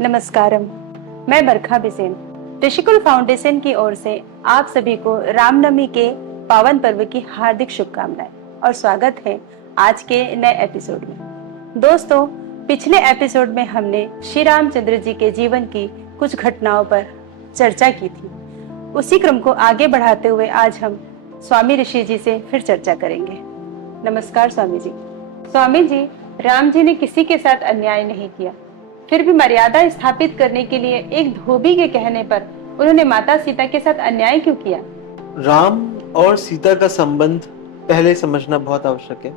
नमस्कारम। मैं बरखा बिसेन ऋषिकुल फाउंडेशन की ओर से आप सभी को रामनवमी के पावन पर्व की हार्दिक शुभकामनाएं और स्वागत है आज के नए एपिसोड में। दोस्तों, पिछले एपिसोड में हमने श्री रामचंद्र जी के जीवन की कुछ घटनाओं पर चर्चा की थी। उसी क्रम को आगे बढ़ाते हुए आज हम स्वामी ऋषि जी से फिर चर्चा करेंगे। नमस्कार स्वामी जी। स्वामी जी, राम जी ने किसी के साथ अन्याय नहीं किया, फिर भी मर्यादा स्थापित करने के लिए एक धोबी के कहने पर उन्होंने माता सीता के साथ अन्याय क्यों किया? राम और सीता का संबंध पहले समझना बहुत आवश्यक है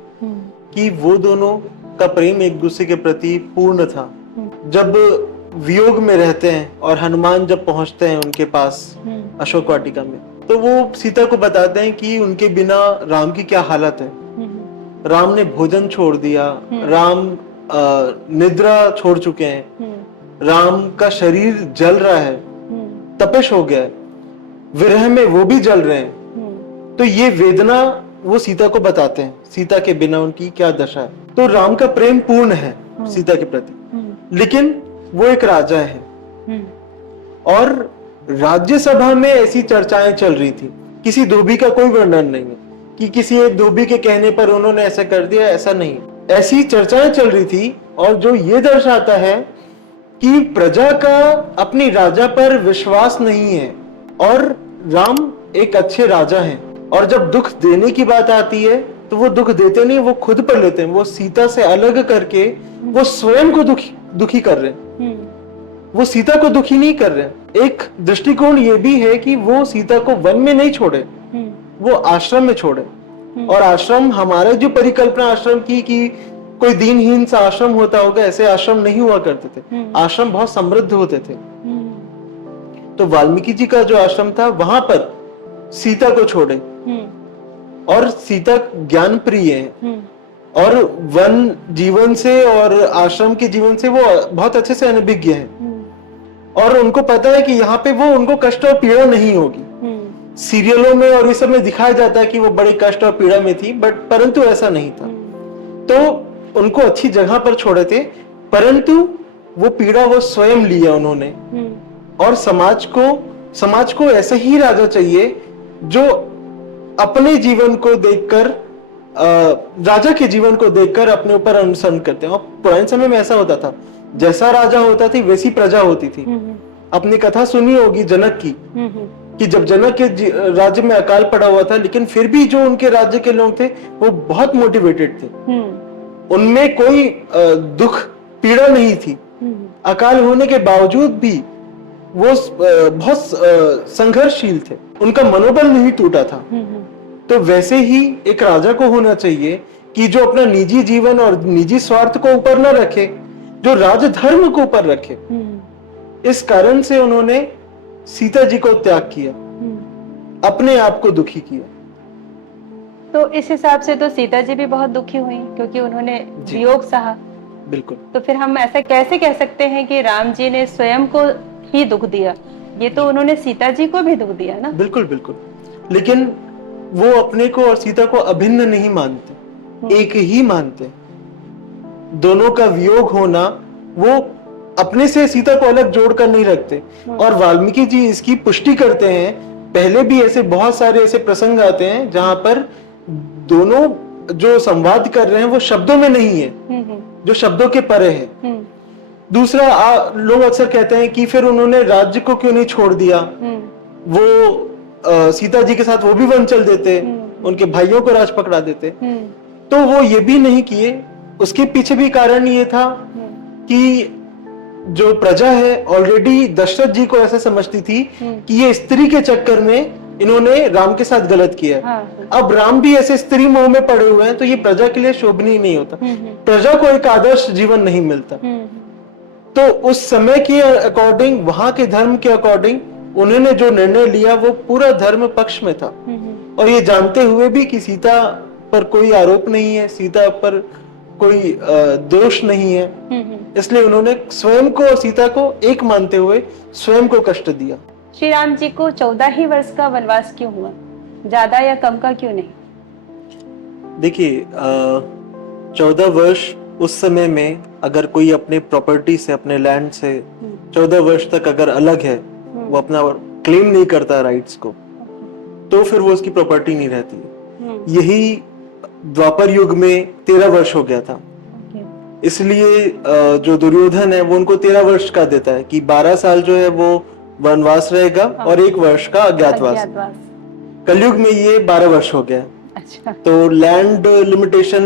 कि वो दोनों का प्रेम एक दूसरे के प्रति पूर्ण था। जब वियोग में रहते हैं और हनुमान जब पहुंचते हैं उनके पास अशोक वाटिका में, तो वो सीता को बताते हैं कि उनके बिना राम की क्या हालत है। राम ने भोजन छोड़ दिया, राम निद्रा छोड़ चुके हैं, राम का शरीर जल रहा है, तपिश हो गया है, विरह में वो भी जल रहे हैं। तो ये वेदना वो सीता को बताते हैं, सीता के बिना उनकी क्या दशा है। तो राम का प्रेम पूर्ण है सीता के प्रति, लेकिन वो एक राजा है और राज्यसभा में ऐसी चर्चाएं चल रही थी। किसी धोबी का कोई वर्णन नहीं है कि किसी एक धोबी के कहने पर उन्होंने ऐसा कर दिया, ऐसा नहीं। ऐसी चर्चाएं चल रही थी और जो ये दर्शाता है कि प्रजा का अपनी राजा पर विश्वास नहीं है और राम एक अच्छे राजा हैं। और जब दुख देने की बात आती है तो वो दुख देते नहीं, वो खुद पर लेते हैं। वो सीता से अलग करके वो स्वयं को दुखी कर रहे हैं, वो सीता को दुखी नहीं कर रहे। एक दृष्टिकोण ये भी है कि वो सीता को वन में नहीं छोड़े, वो आश्रम में छोड़े। और आश्रम, हमारे जो परिकल्पना आश्रम की कि कोई दीनहीन सा आश्रम होता होगा, ऐसे आश्रम नहीं हुआ करते थे। आश्रम बहुत समृद्ध होते थे। तो वाल्मीकि जी का जो आश्रम था वहां पर सीता को छोड़े। और सीता ज्ञान प्रिय है और वन जीवन से और आश्रम के जीवन से वो बहुत अच्छे से अनभिज्ञ है और उनको पता है कि यहाँ पे वो उनको कष्ट और पीड़ा नहीं होगी। सीरियलों में और इस सब में दिखाया जाता है कि वो बड़े कष्ट और पीड़ा में थी, परंतु ऐसा नहीं था। तो उनको अच्छी जगह पर छोड़े थे, परंतु वो पीड़ा वो स्वयं लिया उन्होंने। और समाज को ऐसा ही राजा चाहिए जो अपने जीवन को देखकर, राजा के जीवन को देखकर अपने ऊपर अनुसरण करते हैं। और पुराने समय में ऐसा होता था, जैसा राजा होता थी वैसी प्रजा होती थी। अपनी कथा सुनी होगी जनक की, कि जब जनक के राज्य में अकाल पड़ा हुआ था, लेकिन फिर भी जो उनके राज्य के लोग थे वो बहुत मोटिवेटेड थे। उनमें कोई दुख पीड़ा नहीं थी। अकाल होने के बावजूद भी वो बहुत संघर्षशील थे, उनका मनोबल नहीं टूटा था। तो वैसे ही एक राजा को होना चाहिए कि जो अपना निजी जीवन और निजी स्वार्थ को ऊपर न रखे, जो राजधर्म को ऊपर रखे। इस कारण से उन्होंने सीता जी को त्याग किया, अपने आप को दुखी किया। तो इस हिसाब से तो सीता जी भी बहुत दुखी हुई क्योंकि उन्होंने वियोग सहा। बिल्कुल। तो फिर हम ऐसा कैसे कह सकते हैं कि राम जी ने स्वयं को ही दुख दिया? ये तो उन्होंने सीता जी को भी दुख दिया ना। बिल्कुल बिल्कुल। लेकिन वो अपने को और सीता को अभिन्न नहीं मानते, एक ही मानते। दोनों का वियोग होना, वो अपने से सीता को अलग जोड़कर नहीं रखते। और वाल्मीकि जी इसकी पुष्टि करते हैं। पहले भी ऐसे बहुत सारे ऐसे प्रसंग आते हैं जहां पर दोनों जो संवाद कर रहे हैं वो शब्दों में नहीं है, जो शब्दों के परे है। दूसरा, लोग अक्सर कहते हैं कि फिर उन्होंने राज्य को क्यों नहीं छोड़ दिया, वो सीता जी के साथ वो भी वन चल देते, उनके भाइयों को राज पकड़ा देते। तो वो ये भी नहीं किए। उसके पीछे भी कारण ये था कि जो प्रजा है ऑलरेडी दशरथ जी को ऐसा समझती थी कि ये स्त्री के चक्कर में इन्होंने राम के साथ गलत किया। अब राम भी ऐसे स्त्री मोह में पड़े हुए हैं, तो ये प्रजा के लिए शोभनीय नहीं होता। प्रजा को एक आदर्श जीवन नहीं मिलता। तो उस समय के अकॉर्डिंग, वहां के धर्म के अकॉर्डिंग उन्होंने जो निर्णय लिया वो पूरा धर्म पक्ष में था। और ये जानते हुए भी कि सीता पर कोई आरोप नहीं है, सीता पर कोई दोष नहीं है, इसलिए उन्होंने स्वयं को और सीता को एक मानते हुए स्वयं को कष्ट दिया। श्री राम जी को 14 ही वर्ष का वनवास क्यों हुआ, ज्यादा या कम का क्यों नहीं? देखिए, 14 वर्ष उस समय में अगर कोई अपने प्रॉपर्टी से, अपने लैंड से 14 वर्ष तक अगर अलग है, वो अपना क्लेम नहीं करता राइट्स को, तो फिर वो उसकी प्रॉपर्टी नहीं रहती है। यही द्वापर युग में 13 वर्ष हो गया था। इसलिए जो दुर्योधन है वो उनको 13 वर्ष का देता है कि 12 साल जो है वो वनवास रहेगा और 1 वर्ष का अज्ञातवास। कलयुग में ये 12 वर्ष हो गया। अच्छा। तो लैंड लिमिटेशन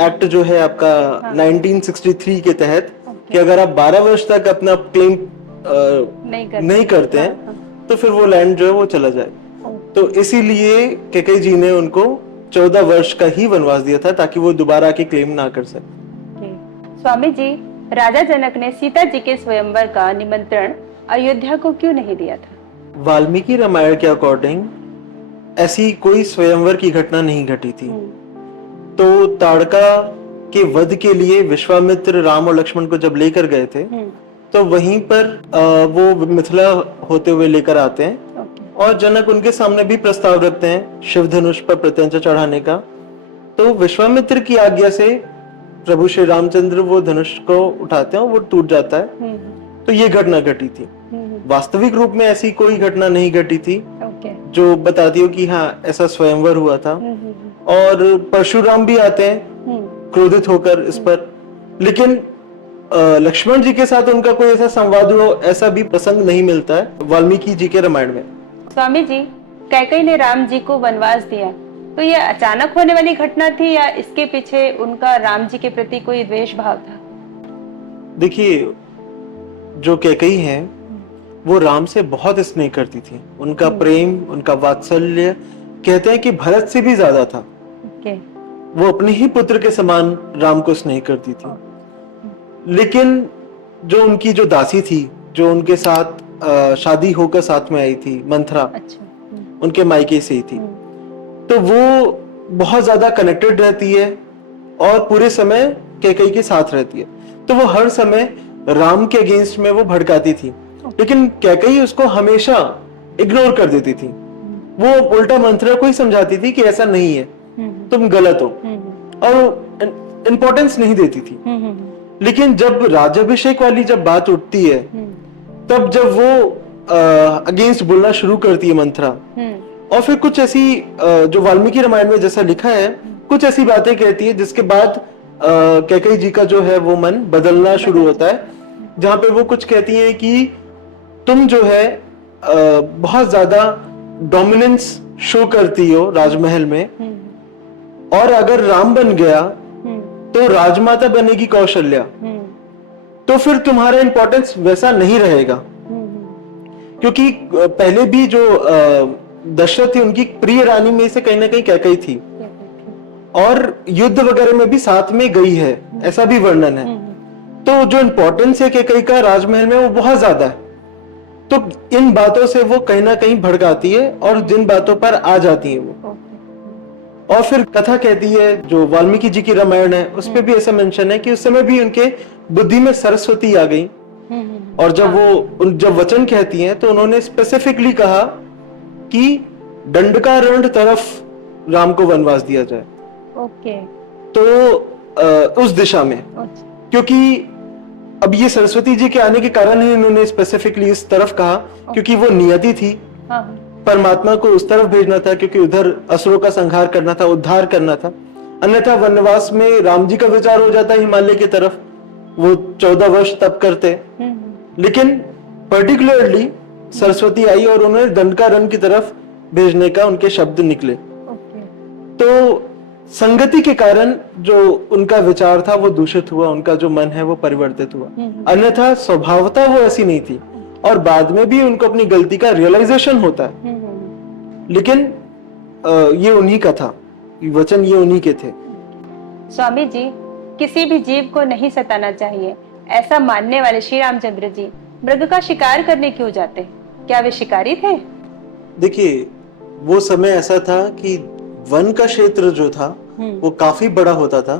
एक्ट जो है आपका 1963 के तहत कि अगर आप 12 वर्ष तक अपना क्लेम नहीं करते हैं तो फिर वो लैंड जो है वो चला जाए। तो इसीलिए कैकेयी जी ने उनको 14 वर्ष का ही वनवास दिया था ताकि वो दोबारा आके क्लेम ना कर सके। स्वामी जी, राजा जनक ने सीता जी के स्वयंवर का निमंत्रण अयोध्या को क्यों नहीं दिया था? वाल्मीकि रामायण के अकॉर्डिंग ऐसी कोई स्वयंवर की घटना नहीं घटी थी। तो ताड़का के वध के लिए विश्वामित्र राम और लक्ष्मण को जब लेकर गए थे तो वहीं पर वो मिथिला होते हुए लेकर आते हैं और जनक उनके सामने भी प्रस्ताव रखते हैं शिव धनुष पर प्रत्यंचा चढ़ाने का। तो विश्वामित्र की आज्ञा से प्रभु श्री रामचंद्र वो धनुष को उठाते हैं और वो टूट जाता है। तो ये घटना घटी थी। वास्तविक रूप में ऐसी कोई घटना नहीं घटी थी जो बताती हो कि हाँ ऐसा स्वयंवर हुआ था। और परशुराम भी आते हैं क्रोधित होकर इस पर, लेकिन लक्ष्मण जी के साथ उनका कोई ऐसा संवाद हो ऐसा भी प्रसंग नहीं मिलता है वाल्मीकि जी के रामायण में। स्वामी जी, कैकेयी ने राम जी को वनवास दिया, तो ये अचानक होने वाली घटना थी या इसके पीछे उनका राम जी के प्रति कोई द्वेष भाव था? देखिए, जो कैकेयी है वो राम से बहुत स्नेह करती थी। उनका प्रेम, उनका वात्सल्य कहते हैं कि भरत से भी ज्यादा था। वो अपने ही पुत्र के समान राम को स्नेह करती थी। लेकिन जो उनकी जो दासी थी, जो उनके साथ शादी होकर साथ में आई थी, मंथरा, उनके मायके से ही थी, तो वो बहुत ज्यादा कनेक्टेड रहती है और पूरे समय कैकेयी के साथ रहती है। तो वो हर समय राम के अगेंस्ट में वो भड़काती थी, लेकिन कैकेयी उसको हमेशा इग्नोर कर देती थी। वो उल्टा मंथरा को ही समझाती थी कि ऐसा नहीं है, तुम गलत हो, और इंपॉर्टेंस नहीं देती थी। लेकिन जब राज्याभिषेक वाली जब बात उठती है, तब जब वो अगेंस्ट बोलना शुरू करती है मंथरा, और फिर कुछ ऐसी जो वाल्मीकि रामायण में जैसा लिखा है, कुछ ऐसी बातें कहती है जिसके बाद कैकेयी जी का जो है वो मन बदलना शुरू होता है, जहां पे वो कुछ कहती है कि तुम जो है बहुत ज्यादा डोमिनेंस शो करती हो राजमहल में, और अगर राम बन गया तो राजमाता बनेगी कौशल्या, तो फिर तुम्हारा इंपॉर्टेंस वैसा नहीं रहेगा। क्योंकि पहले भी जो दशरथ थी उनकी प्रिय रानी में से कहीं ना कहीं कैकेयी थी, और युद्ध वगैरह में भी साथ में गई है, ऐसा भी वर्णन है। तो जो इंपॉर्टेंस है कैकेयी का राजमहल में वो बहुत ज्यादा है। तो इन बातों से वो कहीं ना कहीं भड़काती है और जिन बातों पर आ जाती है वो। और फिर कथा कहती है, जो वाल्मीकि जी की रामायण है उस पे भी ऐसा मेंशन है कि उस समय भी उनके बुद्धि में सरस्वती आ गई, और जब वचन कहती हैं तो उन्होंने स्पेसिफिकली कहा कि दंडकारण्य तरफ राम को वनवास दिया जाए। तो उस दिशा में, क्योंकि अब ये सरस्वती जी के आने के कारण ही इन्होंने स्पेसिफिकली इस तरफ कहा, क्योंकि वो नियति थी, परमात्मा को उस तरफ भेजना था, क्योंकि उधर असुरों का संहार करना था, उद्धार करना था। अन्यथा वनवास में राम जी का विचार हो जाता हिमालय की तरफ, वो 14 वर्ष तप करते। लेकिन पर्टिकुलरली सरस्वती आई और उन्होंने दंडकारण्य की तरफ भेजने का उनके शब्द निकले। तो संगति के कारण जो उनका विचार था वो दूषित हुआ, उनका जो मन है वो परिवर्तित हुआ। अन्यथा स्वभावता वो ऐसी नहीं थी, और बाद में भी उनको अपनी गलती का रियलाइजेशन होता है। लेकिन ये उन्हीं का था, वचन ये उन्हीं के थे। स्वामी जी, किसी भी जीव को नहीं सताना चाहिए, ऐसा मानने वाले श्री रामचंद्र जी मृग का शिकार करने क्यों जाते? क्या वे शिकारी थे? देखिए, वो समय ऐसा था कि वन का क्षेत्र जो था वो काफी बड़ा होता था,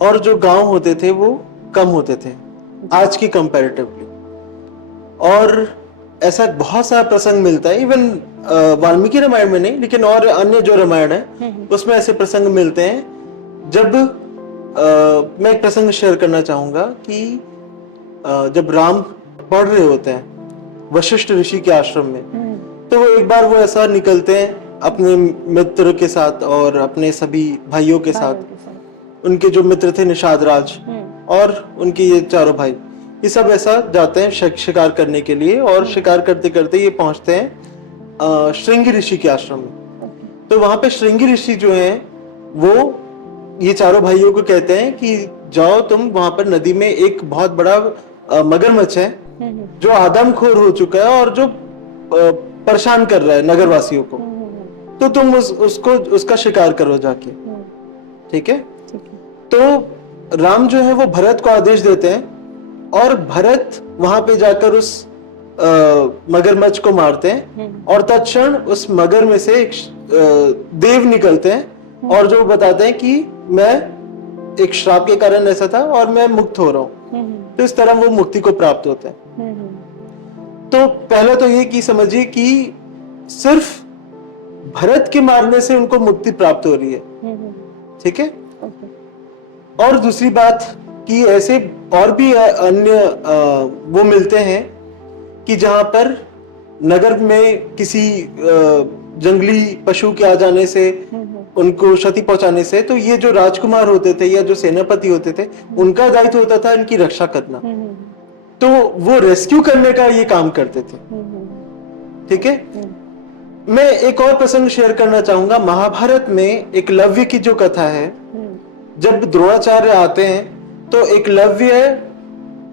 और जो गांव होते थे वो कम होते थे आज की कंपैरेटिवली। और ऐसा बहुत सारा प्रसंग मिलता है, इवन वाल्मीकि रामायण में नहीं, लेकिन और अन्य जो रामायण है उसमें ऐसे प्रसंग मिलते हैं जब मैं एक प्रसंग शेयर करना चाहूंगा कि जब राम पढ़ रहे होते हैं वशिष्ठ ऋषि के आश्रम में, तो वो एक बार वो ऐसा निकलते हैं अपने मित्र के साथ और अपने सभी भाइयों के साथ, उनके जो मित्र थे निषाद राज और उनके ये चारों भाई, ये सब ऐसा जाते हैं शिकार करने के लिए, और शिकार करते करते ये पहुंचते हैं श्रृंगी ऋषि के आश्रम में। तो वहां पे श्रृंगी ऋषि जो हैं वो ये चारों भाइयों को कहते हैं कि जाओ तुम, वहां पर नदी में एक बहुत बड़ा मगरमच्छ है जो आदमखोर हो चुका है और जो परेशान कर रहा है नगरवासियों को, तो तुम उसका शिकार करो जाके, ठीक है। तो राम जो है वो भरत को आदेश देते हैं और भरत वहां पे जाकर उस मगरमच्छ को मारते हैं, और तत्क्षण उस मगर में से एक देव निकलते हैं और जो बताते हैं कि मैं एक श्राप के कारण ऐसा था और मैं मुक्त हो रहा हूं। तो इस तरह वो मुक्ति को प्राप्त होते हैं। तो पहले तो ये कि समझिए कि सिर्फ भरत के मारने से उनको मुक्ति प्राप्त हो रही है, ठीक है। और दूसरी बात कि ऐसे और भी अन्य वो मिलते हैं कि जहां पर नगर में किसी जंगली पशु के आ जाने से, उनको क्षति पहुंचाने से, तो ये जो राजकुमार होते थे या जो सेनापति होते थे, उनका दायित्व होता था इनकी रक्षा करना। तो वो रेस्क्यू करने का ये काम करते थे, ठीक है। मैं एक और प्रसंग शेयर करना चाहूंगा। महाभारत में एकलव्य की जो कथा है, जब द्रोणाचार्य आते हैं तो एकलव्य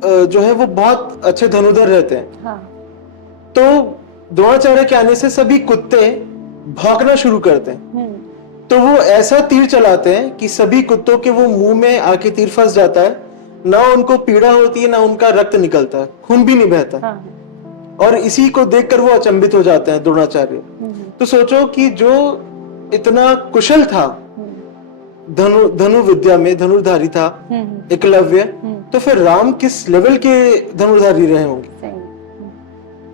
जो है वो बहुत अच्छे धनुर्धर रहते हैं। हाँ। तो द्रोणाचार्य के आने से सभी कुत्ते भौंकना शुरू करते हैं। तो वो ऐसा तीर चलाते हैं कि सभी कुत्तों के वो मुंह में आके तीर फंस जाता है, ना उनको पीड़ा होती है ना उनका रक्त निकलता है, खून भी नहीं बहता। हाँ। और इसी को देखकर वो अचंभित हो जाते हैं द्रोणाचार्य। तो सोचो कि जो इतना कुशल था धनु विद्या में, धनुर्धारी था एकलव्य, तो फिर राम किस लेवल के धनुर्धारी रहे होंगे।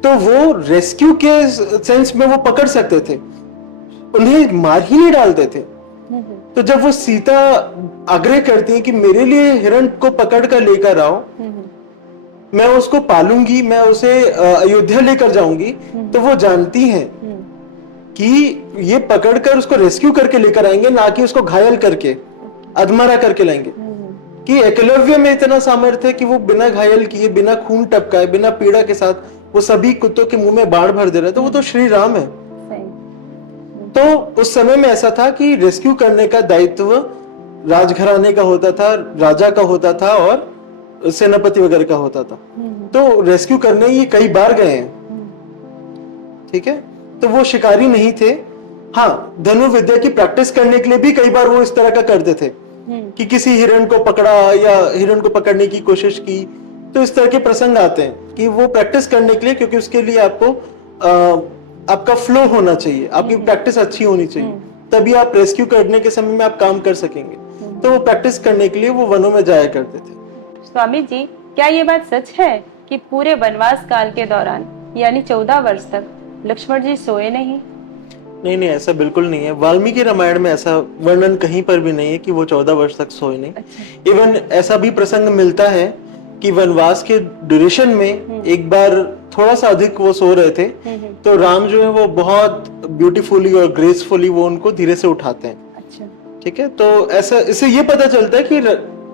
तो वो रेस्क्यू के सेंस में वो पकड़ सकते थे, उन्हें मार ही नहीं डालते थे। तो जब वो सीता आग्रह करती है कि मेरे लिए हिरण को पकड़ कर लेकर आओ, मैं उसको पालूंगी, मैं उसे अयोध्या लेकर जाऊंगी, तो वो जानती हैं कि ये पकड़कर उसको रेस्क्यू करके लेकर आएंगे, ना कि उसको घायल करके अधमरा करके लाएंगे। कि एकलव्य में इतना सामर्थ्य है कि वो बिना घायल किए, बिना खून टपकाए, बिना पीड़ा के साथ वो सभी कुत्तों के मुंह में बाण भर दे रहे, तो वो तो श्री राम है। तो उस समय में ऐसा था कि रेस्क्यू करने का दायित्व राजघराने का होता था, राजा का होता था और सेनापति वगैरह का होता था। तो रेस्क्यू करने ये कई बार गए हैं, ठीक है। तो वो शिकारी नहीं थे। हाँ, धनुर्विद्या की प्रैक्टिस करने के लिए भी कई बार वो इस तरह का करते थे कि किसी हिरण को पकड़ा या हिरण को पकड़ने की कोशिश की। तो इस तरह के प्रसंग आते हैं कि वो प्रैक्टिस करने के लिए, क्योंकि उसके लिए आपको आपका फ्लो होना चाहिए, आपकी प्रैक्टिस अच्छी होनी चाहिए, तभी आप रेस्क्यू करने के समय में आप काम कर सकेंगे। तो वो प्रैक्टिस करने के लिए वो वनों में जाया करते थे। स्वामी जी, क्या ये बात सच है कि पूरे वनवास काल के दौरान यानी 14 वर्ष तक लक्ष्मण जी सोए नहीं? नहीं, ऐसा बिल्कुल नहीं है। वाल्मीकि रामायण में ऐसा वर्णन कहीं पर भी नहीं है कि वो 14 वर्ष तक सोए नहीं। अच्छा। इवन ऐसा भी प्रसंग मिलता है कि वनवास के ड्यूरेशन में एक बार थोड़ा सा अधिक वो सो रहे थे, तो राम जो है वो बहुत ब्यूटीफुली और ग्रेसफुली वो उनको धीरे से उठाते हैं। अच्छा। ठीक है, तो ऐसा इससे ये पता चलता है कि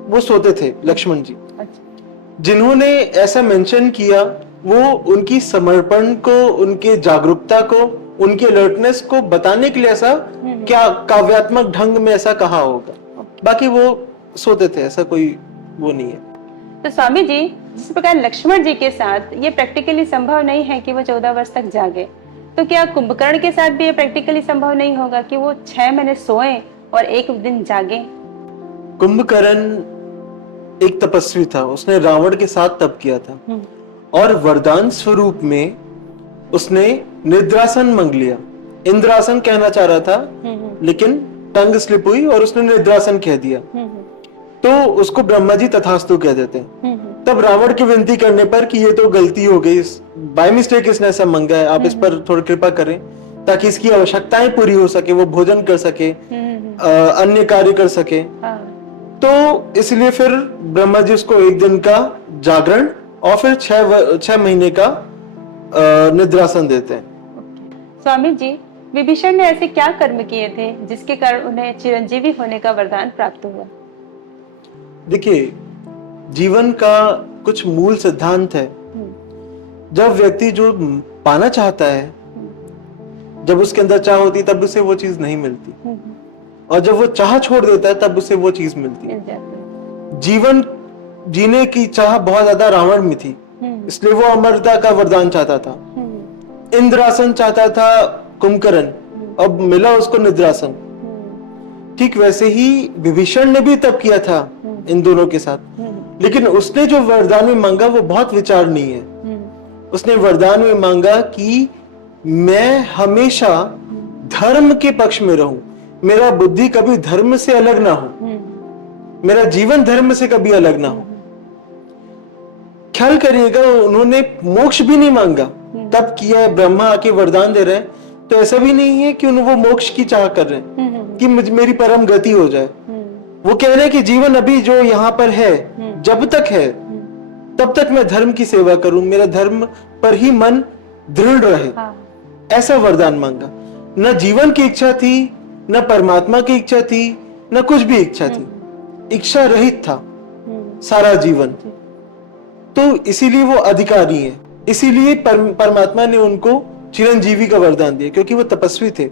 वो सोते थे लक्ष्मण जी। अच्छा। जिन्होंने ऐसा मेंशन किया वो उनकी समर्पण को, उनके जागरूकता को, उनके अलर्टनेस को बताने के लिए ऐसा क्या काव्यात्मक ढंग में ऐसा कहा होगा, बाकी वो सोते थे, ऐसा कोई वो नहीं है। तो स्वामी जी, जिस प्रकार लक्ष्मण जी के साथ ये प्रैक्टिकली संभव नहीं है कि वो 14 वर्ष तक जागे, तो क्या कुंभकर्ण के साथ भी ये प्रैक्टिकली संभव नहीं होगा कि वो 6 महीने सोए और एक दिन जागे? कुंभकर्ण एक तपस्वी था, उसने रावण के साथ तप किया था और वरदान स्वरूप में उसने निद्रासन मांग लिया। इंद्रासन कहना चाह रहा था लेकिन टंग स्लिप हुई और उसने निद्रासन कह दिया, तो उसको ब्रह्मा जी तथास्तु कह देते हैं। तब रावण की विनती करने पर कि ये तो गलती हो गई, बाय मिस्टेक इसने ऐसा मांगा है, आप इस पर थोड़ी कृपा करें ताकि इसकी आवश्यकताएं पूरी हो सके, वो भोजन कर सके, अन्य कार्य कर सके। तो इसलिए फिर ब्रह्मा जी उसको एक दिन का जागरण और फिर 6 महीने का निद्रासन देते हैं। स्वामी जी, विभीषण ने ऐसे क्या कर्म किए थे जिसके कारण उन्हें चिरंजीवी होने का वरदान प्राप्त हुआ? देखिए, जीवन का कुछ मूल सिद्धांत है। जब व्यक्ति जो पाना चाहता है, जब उसके अंदर चाह होती तब उसे वो चीज नहीं मिलती, और जब वो चाह छोड़ देता है तब उसे वो चीज मिलती है। जीवन जीने की चाह बहुत ज्यादा रावण में थी, इसलिए वो अमरता का वरदान चाहता था। इंद्रासन चाहता था कुंभकर्ण, अब मिला उसको निद्रासन। ठीक वैसे ही विभीषण ने भी तब किया था इन दोनों के साथ, लेकिन उसने जो वरदान में मांगा वो बहुत विचारणीय है। उसने वरदान में मांगा कि मैं हमेशा धर्म के पक्ष में रहूं, मेरा बुद्धि कभी धर्म से अलग ना हो, मेरा जीवन धर्म से कभी अलग ना हो। ख्याल करिएगा, उन्होंने मोक्ष भी नहीं मांगा, तब किया है। ब्रह्मा आके वरदान दे रहे हैं, तो ऐसा भी नहीं है कि वो मोक्ष की चाह कर रहे हैं कि मेरी परम गति हो जाए। वो कह रहे हैं कि जीवन अभी जो यहाँ पर है, जब तक है तब तक मैं धर्म की सेवा करूं, मेरा धर्म पर ही मन दृढ़ रहे। ऐसा वरदान मांगा। न जीवन की इच्छा थी, न परमात्मा की इच्छा थी, न कुछ भी इच्छा थी। इच्छा रहित था सारा जीवन। तो इसीलिए वो अधिकारी है। इसीलिए परमात्मा ने उनको चिरंजीवी का वरदान दिया, क्योंकि वो तपस्वी थे,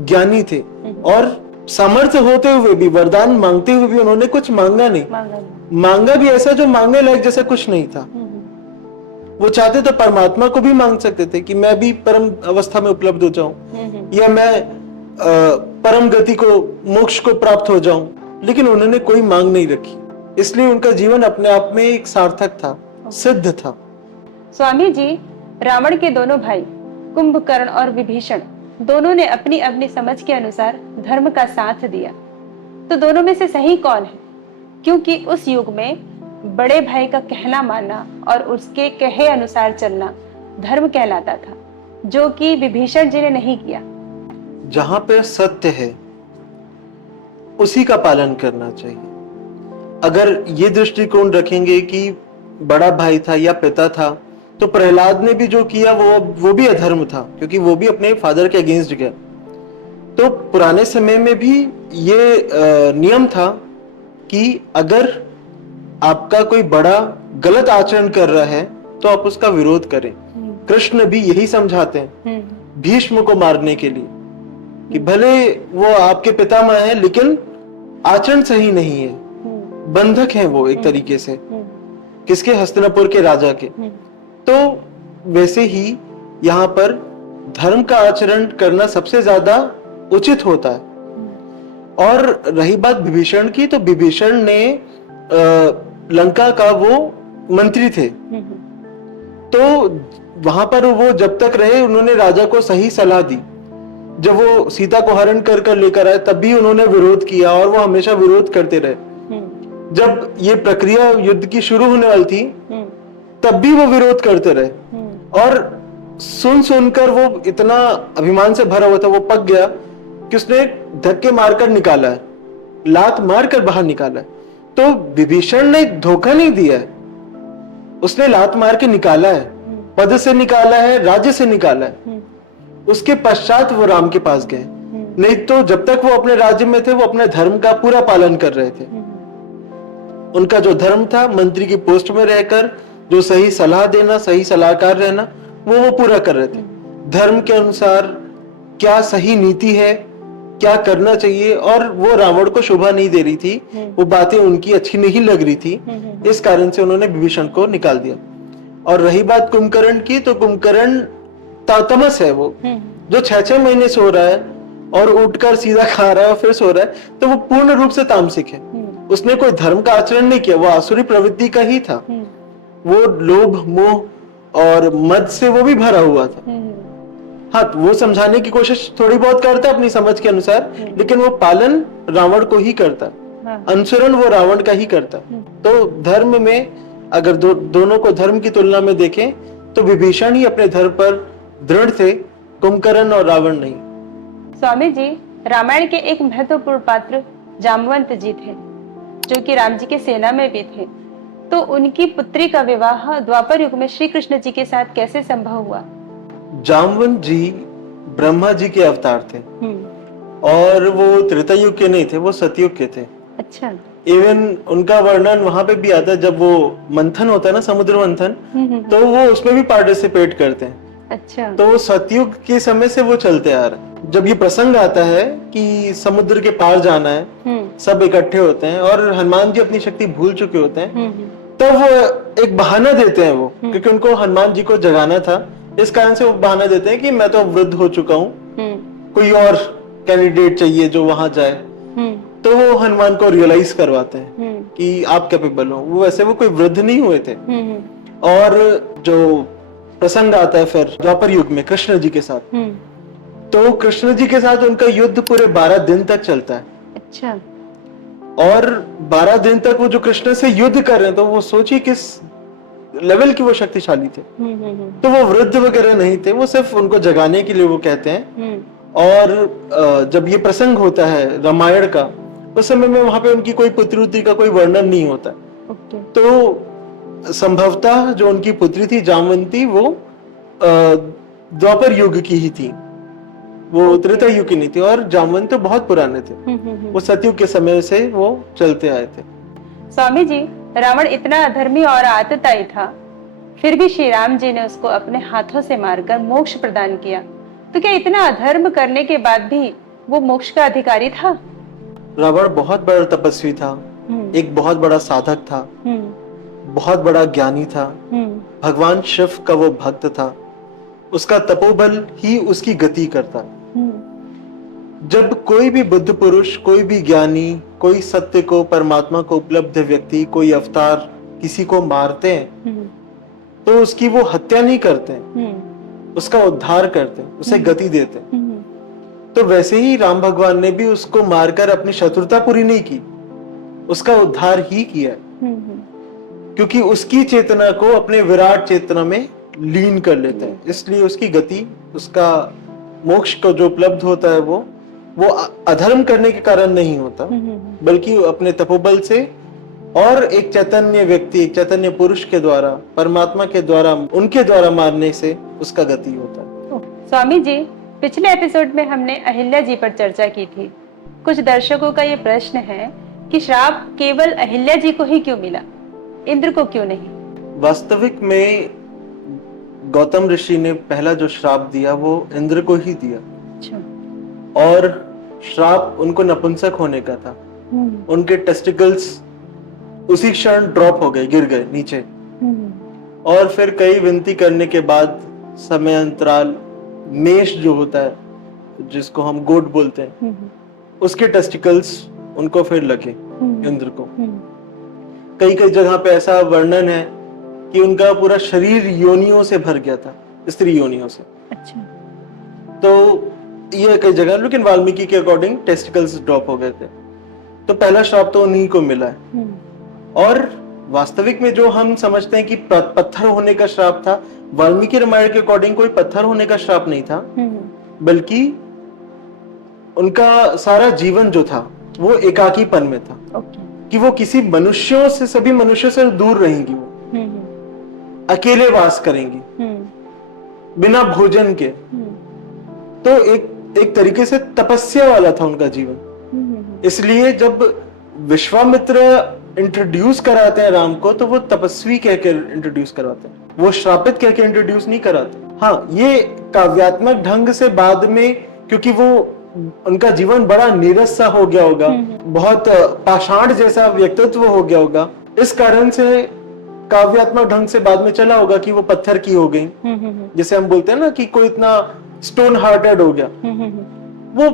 ज्ञानी थे, और सामर्थ्य होते हुए भी, वरदान मांगते हुए भी उन्होंने कुछ मांगा नहीं। मांगा भी ऐसा जो मांगने लायक जैसा कुछ नहीं था। वो चाहते तो परमात्मा को भी मांग सकते थे कि मैं भी परम अवस्था में उपलब्ध हो जाऊं, या मैं परम गति को, मोक्ष को प्राप्त हो जाऊं, लेकिन उन्होंने कोई मांग नहीं रखी। इसलिए उनका जीवन अपने आप में एक सार्थक था, सिद्ध था। स्वामी जी, रावण के दोनों भाई कुंभकर्ण और विभीषण दोनों ने अपनी अपनी समझ के अनुसार धर्म का साथ दिया, तो दोनों में से सही कौन है? क्योंकि उस युग में बड़े भाई का कहना मानना और उसके कहे अनुसार चलना धर्म कहलाता था, जो कि विभीषण जी ने नहीं किया। जहां पे सत्य है उसी का पालन करना चाहिए। अगर ये दृष्टिकोण रखेंगे कि बड़ा भाई था या पिता था, तो प्रहलाद ने भी जो किया वो भी अधर्म था, क्योंकि वो भी अपने फादर के अगेंस्ट गया। तो पुराने समय में भी ये नियम था कि अगर आपका कोई बड़ा गलत आचरण कर रहा है तो आप उसका विरोध करें। कृष्ण भी यही समझाते हैं भीष्म को मारने के लिए, कि भले वो आपके पितामह हैं लेकिन आचरण सही नहीं है, बंधक हैं वो एक तरीके से, किसके? हस्तिनापुर के राजा के। तो वैसे ही यहाँ पर धर्म का आचरण करना सबसे ज्यादा उचित होता है। और रही बात विभीषण की, तो विभीषण ने लंका का वो मंत्री थे, तो वहां पर वो जब तक रहे उन्होंने राजा को सही सलाह दी। जब वो सीता को हरण कर कर लेकर आए तब भी उन्होंने विरोध किया, और वो हमेशा विरोध करते रहे। जब ये प्रक्रिया युद्ध की शुरू होने वाली थी तब भी वो विरोध करते रहे, और सुनकर वो इतना अभिमान से भरा हुआ था, वो पक गया कि उसने धक्के मारकर निकाला है, लात मारकर बाहर निकाला है। तो विभीषण ने धोखा नहीं दिया है, उसने लात मार के निकाला है, पद से निकाला है, राज्य से निकाला है। उसके पश्चात वो राम के पास गए, नहीं तो जब तक वो अपने राज्य में थे वो अपने धर्म का पूरा पालन कर रहे थे। उनका जो धर्म था, मंत्री की पोस्ट में रहकर जो सही सलाह देना, सही सलाहकार रहना, वो पूरा कर रहे थे। धर्म के अनुसार क्या सही नीति है, क्या करना चाहिए, और वो रावण को शोभा नहीं दे रही थी, वो बातें उनकी अच्छी नहीं लग रही थी, इस कारण से उन्होंने विभीषण को निकाल दिया। और रही बात कुंभकर्ण की, तो कुंभकर्ण तमस है, वो जो 6 महीने सो रहा है और उठकर सीधा खा रहा है और फिर सो रहा है, तो वो पूर्ण रूप से तामसिक है। उसने कोई धर्म का आचरण नहीं किया, वो आसुरी प्रवृत्ति का ही था। वो लोभ, मोह और मद से वो भी भरा हुआ था। हाँ, वो समझाने की कोशिश थोड़ी बहुत करता है अपनी समझ के अनुसार, लेकिन वो पालन रावण को ही करता, अनुसरण वो रावण का ही करता। तो धर्म में अगर दोनों को धर्म की तुलना में देखें तो विभीषण ही अपने धर्म पर दृढ़ थे, कुंभकर्ण और रावण नहीं। स्वामी जी, रामायण के एक महत्वपूर्ण पात्र जामवंत जी थे। जो कि राम जी के सेना में भी थे, तो उनकी पुत्री का विवाह द्वापर युग में श्री कृष्ण जी के साथ कैसे संभव हुआ? जामवंत जी ब्रह्मा जी के अवतार थे और वो त्रेता युग के नहीं थे, वो सतयुग के थे। अच्छा। इवन उनका वर्णन वहां पे भी आता है, जब वो मंथन होता है ना, समुद्र मंथन, तो वो उसमें भी पार्टिसिपेट करते हैं। अच्छा। तो वो सतयुग के समय से वो चलते आ रहे हैं। जब ये प्रसंग आता है कि समुद्र के पार जाना है, सब इकट्ठे होते हैं और हनुमान जी अपनी शक्ति भूल चुके होते हैं, तो वो एक बहाना देते हैं वो, क्योंकि उनको हनुमान जी को जगाना था, इस कारण से वो बहाना देते हैं कि मैं तो वृद्ध हो चुका हूँ, कोई और कैंडिडेट चाहिए जो वहां जाए। तो वो हनुमान को रियलाइज करवाते हैं कि आप कैपेबल हो। वो वैसे वो कोई वृद्ध नहीं हुए थे। और जो प्रसंग आता है फिर द्वापर युग में कृष्ण जी के साथ, तो कृष्ण जी के साथ उनका युद्ध पूरे 12 दिन तक चलता है। अच्छा। और 12 दिन तक वो जो कृष्ण से युद्ध कर रहे हैं, तो वो सोचिए किस लेवल की वो शक्तिशाली थे। तो वो वृद्ध वगैरह नहीं थे, वो सिर्फ उनको जगाने के लिए वो कहते हैं। और जब ये प्रसंग होता है रामायण का, उस समय में वहां पे उनकी कोई पुत्री का कोई वर्णन नहीं होता। तो संभवतः जो उनकी पुत्री थी जामवंती, वो द्वापर युग की ही थी, वो त्रेता युग की नहीं थी। और जामवंत तो बहुत पुराने थे, वो सतयुग के समय से वो चलते आए थे। स्वामी जी, रावण इतना अधर्मी और आतताई था, फिर भी श्री राम जी ने उसको अपने हाथों से मारकर मोक्ष प्रदान किया। तो क्या इतना अधर्म करने के बाद भी वो मोक्ष का अधिकारी था? रावण बहुत बड़ा तपस्वी था, एक बहुत बड़ा साधक था, बहुत बड़ा ज्ञानी था, भगवान शिव का वो भक्त था। उसका तपोबल ही उसकी गति करता। जब कोई भी बुद्ध पुरुष, कोई भी ज्ञानी, कोई सत्य को, परमात्मा को उपलब्ध व्यक्ति, कोई अवतार किसी को मारते हैं, तो उसकी वो हत्या नहीं करते, उसका उद्धार करते, उसे गति देते। तो वैसे ही राम भगवान ने भी उसको मारकर अपनी शत्रुता पूरी नहीं की, उसका उद्धार ही किया, क्योंकि उसकी चेतना को अपने विराट चेतना में लीन कर लेते हैं। इसलिए उसकी गति, उसका मोक्ष को जो उपलब्ध होता है, वो अधर्म करने के कारण नहीं होता, बल्कि अपने तपोबल से और एक चैतन्य व्यक्ति, एक चैतन्य पुरुष के द्वारा, परमात्मा के द्वारा, उनके द्वारा मारने से उसका गति होता है। स्वामी जी, पिछले एपिसोड में हमने अहिल्या जी पर चर्चा की थी। कुछ दर्शकों का ये प्रश्न है कि श्राप केवल अहिल्या जी को ही क्यों मिला, इंद्र को क्यों नहीं? वास्तविक में गौतम ऋषि ने पहला जो श्राप दिया वो इंद्र को ही दिया। अच्छा। और श्राप उनको नपुंसक होने का था। उनके टेस्टिकल्स उसी क्षण ड्रॉप हो गए, गिर गए नीचे। और फिर कई विनती करने के बाद, समय अंतराल, मेष जो होता है, जिसको हम गोट बोलते हैं, उसके टेस्टिकल्स उनको फिर लगे, इंद्र को। कई कई जगह पे ऐसा वर्णन है कि उनका पूरा शरीर योनियों से भर गया था, स्त्री योनियों से। अच्छा। तो ये कई जगह, लेकिन वाल्मीकि के अकॉर्डिंग टेस्टिकल्स ड्रॉप हो गए थे। तो पहला श्राप तो उन्हीं को मिला है। और वास्तविक में जो हम समझते हैं कि पत्थर होने का श्राप था, वाल्मीकि रामायण के अकॉर्डिंग कोई पत्थर होने का श्राप नहीं था, बल्कि उनका सारा जीवन जो था वो एकाकीपन में था। कि वो किसी मनुष्यों से, सभी मनुष्यों से दूर रहेंगी, वो अकेले वास करेंगी, बिना भोजन के। तो एक तरीके से तपस्या वाला था उनका जीवन। इसलिए जब विश्वामित्र इंट्रोड्यूस कराते हैं राम को, तो वो तपस्वी कहकर इंट्रोड्यूस करवाते हैं, वो श्रापित कहकर इंट्रोड्यूस नहीं कराते। हाँ, ये काव्यात्मक ढंग से बाद में, क्योंकि वो उनका जीवन बड़ा नीरस सा हो गया होगा, बहुत पाषाण जैसा व्यक्तित्व हो गया होगा, इस कारण से काव्यात्मक ढंग से बाद में चला होगा कि वो पत्थर की हो गई। जैसे हम बोलते हैं ना कि कोई इतना स्टोन हार्टेड हो गया, वो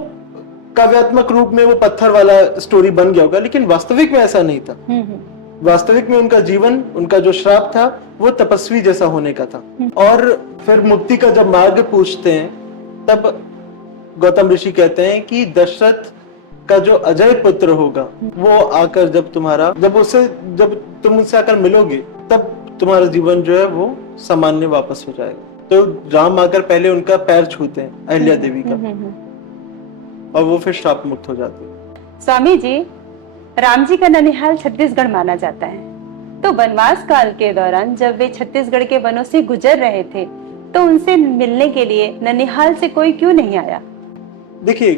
काव्यात्मक रूप में वो पत्थर वाला स्टोरी बन गया होगा, लेकिन वास्तविक में ऐसा नहीं था। वास्तविक में उनका जीवन, उनका जो श्राप था, वो तपस्वी जैसा होने का था। और फिर मुक्ति का जब मार्ग पूछते हैं, तब गौतम ऋषि कहते हैं कि दशरथ का जो अजय पुत्र होगा, वो आकर जब तुम उससे आकर मिलोगे, तब तुम्हारा जीवन जो है वो सामान्य वापस हो जाएगा। तो राम आकर पहले उनका पैर छूते हैं, अहिल्या देवी का, और वो फिर श्राप मुक्त हो जाती है। स्वामी जी, राम जी का ननिहाल छत्तीसगढ़ माना जाता है। तो वनवास काल के दौरान जब वे छत्तीसगढ़ के वनों से गुजर रहे थे तो उनसे मिलने के लिए ननिहाल से कोई क्यों नहीं आया? देखिए,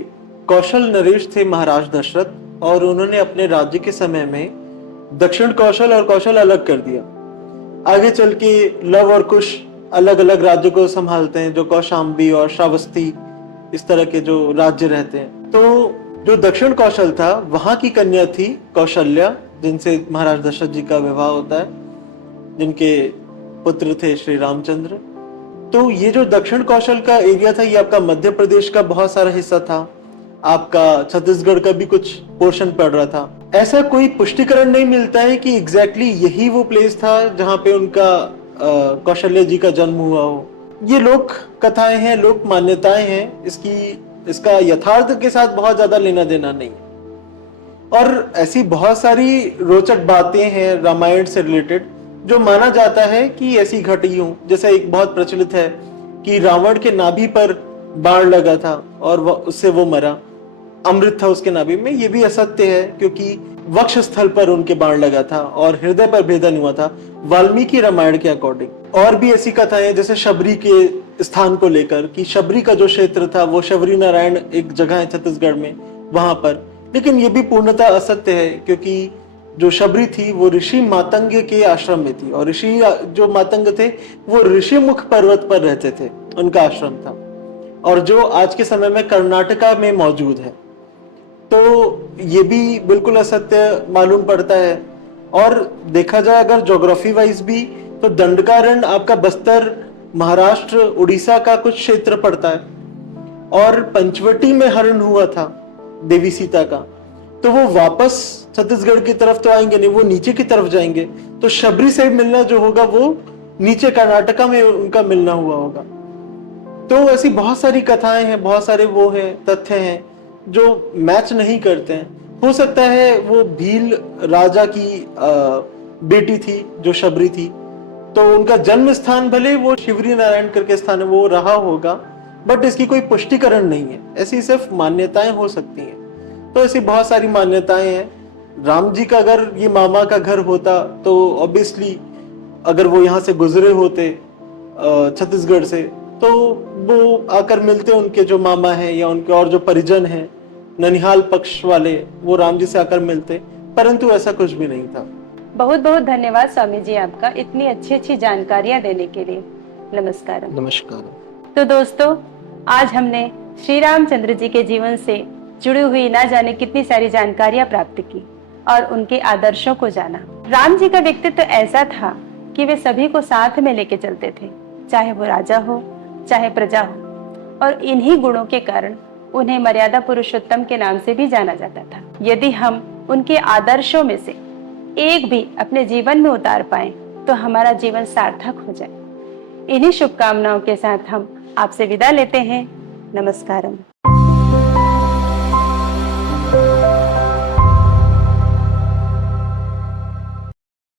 कौशल नरेश थे महाराज दशरथ और उन्होंने अपने राज्य के समय में दक्षिण कौशल और कौशल अलग कर दिया। आगे चल के लव और कुश अलग अलग राज्यों को संभालते हैं, जो कौशाम्बी और श्रावस्ती इस तरह के जो राज्य रहते हैं। तो जो दक्षिण कौशल था वहां की कन्या थी कौशल्या, जिनसे महाराज दशरथ जी का विवाह होता है, जिनके पुत्र थे श्री रामचंद्र। तो ये जो दक्षिण कौशल का एरिया था, ये आपका मध्य प्रदेश का बहुत सारा हिस्सा था, आपका छत्तीसगढ़ का भी कुछ पोर्शन पड़ रहा था। ऐसा कोई पुष्टिकरण नहीं मिलता है कि एग्जैक्टली यही वो प्लेस था जहां पे उनका कौशल्य जी का जन्म हुआ हो। ये लोक कथाएं हैं, लोक मान्यताएं हैं, इसका यथार्थ के साथ बहुत ज्यादा लेना देना नहीं है। और ऐसी बहुत सारी रोचक बातें हैं रामायण से रिलेटेड जो माना जाता है कि ऐसी घटी हो। जैसे एक बहुत प्रचलित है कि रावण के नाभि पर बाण लगा था और उससे वो मरा, अमृत था उसके नाभि में। ये भी असत्य है क्योंकि वक्ष स्थल पर उनके बाण लगा था और हृदय पर भेदन हुआ था, वाल्मीकि रामायण के अकॉर्डिंग। और भी ऐसी कथाएं जैसे शबरी के स्थान को लेकर कि शबरी का जो क्षेत्र था वो शबरी नारायण एक जगह है छत्तीसगढ़ में, वहां पर। लेकिन ये भी पूर्णतः असत्य है क्योंकि जो शबरी थी वो ऋषि मातंग के आश्रम में थी और ऋषि जो मातंग थे वो ऋषिमुख पर्वत पर रहते थे, उनका आश्रम था, और जो आज के समय में कर्नाटका में मौजूद है। तो ये भी बिल्कुल असत्य मालूम पड़ता है। और देखा जाए अगर ज्योग्राफी वाइज भी तो दंडकारण्य आपका बस्तर, महाराष्ट्र, उड़ीसा का कुछ क्षेत्र पड़ता है। और पंचवटी में हरण हुआ था देवी सीता का, तो वो वापस छत्तीसगढ़ की तरफ तो आएंगे नहीं, वो नीचे की तरफ जाएंगे। तो शबरी से मिलना जो होगा वो नीचे कर्नाटका में उनका मिलना हुआ होगा। तो ऐसी बहुत सारी कथाएं हैं, बहुत सारे वो हैं, तथ्य हैं जो मैच नहीं करते हैं। हो सकता है वो भील राजा की बेटी थी जो शबरी थी, तो उनका जन्म स्थान भले वो शिवरी नारायण करके स्थान है वो रहा होगा, बट इसकी कोई पुष्टिकरण नहीं है। ऐसी सिर्फ मान्यताएं हो सकती हैं। तो ऐसी बहुत सारी मान्यताएं हैं। राम जी का अगर ये मामा का घर होता तो ऑब्वियसली अगर वो यहाँ से गुजरे होते छत्तीसगढ़ से, तो वो आकर मिलते उनके जो मामा हैं या उनके और जो परिजन हैं ननिहाल पक्ष वाले, वो राम जी से आकर मिलते, परंतु ऐसा कुछ भी नहीं था। बहुत बहुत धन्यवाद स्वामी जी आपका इतनी अच्छी अच्छी जानकारियां देने के लिए। नमस्कार। नमस्कार। तो दोस्तों, आज हमने श्री रामचंद्र जी के जीवन से जुड़ी हुई ना जाने कितनी सारी जानकारियां प्राप्त की और उनके आदर्शों को जाना। राम जी का व्यक्तित्व ऐसा था कि वे सभी को साथ में लेके चलते थे, चाहे वो राजा हो चाहे प्रजा हो, और इन्हीं गुणों के कारण उन्हें मर्यादा पुरुषोत्तम के नाम से भी जाना जाता था। यदि हम उनके आदर्शों में से एक भी अपने जीवन में उतार पाए तो हमारा जीवन सार्थक हो जाए। इन्हीं शुभकामनाओं के साथ हम आपसे विदा लेते हैं। नमस्कारम।